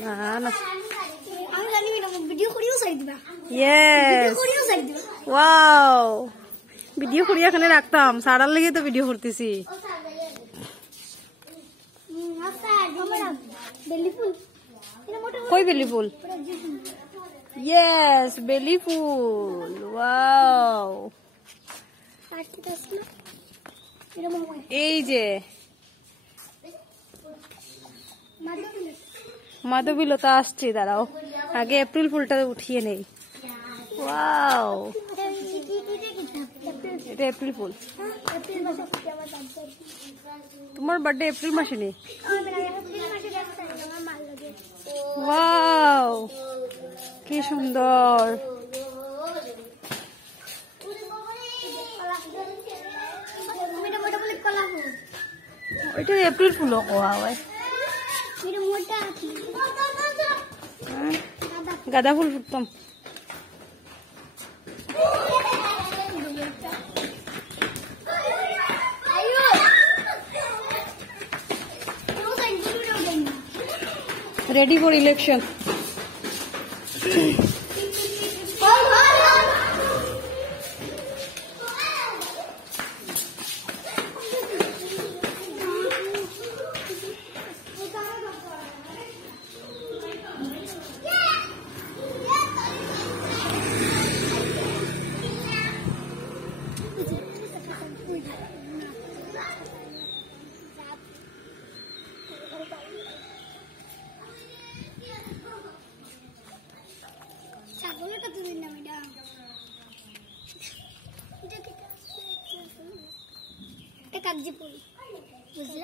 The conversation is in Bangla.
না না আমি জানি না ভিডিও করিও সাইড দিবা ইয়েস করিও সাইড দিবা ওয়াও ভিডিও করি এখানে রাখতাম সারার লেগে তো ভিডিও করতেছি বেলি ফুল কই বেলি ফুল ইয়েস বেলি ফুল ওয়াও এই যে মাধবীলতা আসছে দাঁড়াও আগে এপ্রিল ফুলটা উঠিয়ে নেই ওয়াও এটা এপ্রিল ফুল তোমার বার্থডে এপ্রিল মাসে নেই ওয়াও কি সুন্দর ওইটা এপ্রিল ফুলও কোয়া হয় গাঁদা ফুল ফুটতাম ready for election কাগজি ফুল বুঝলা।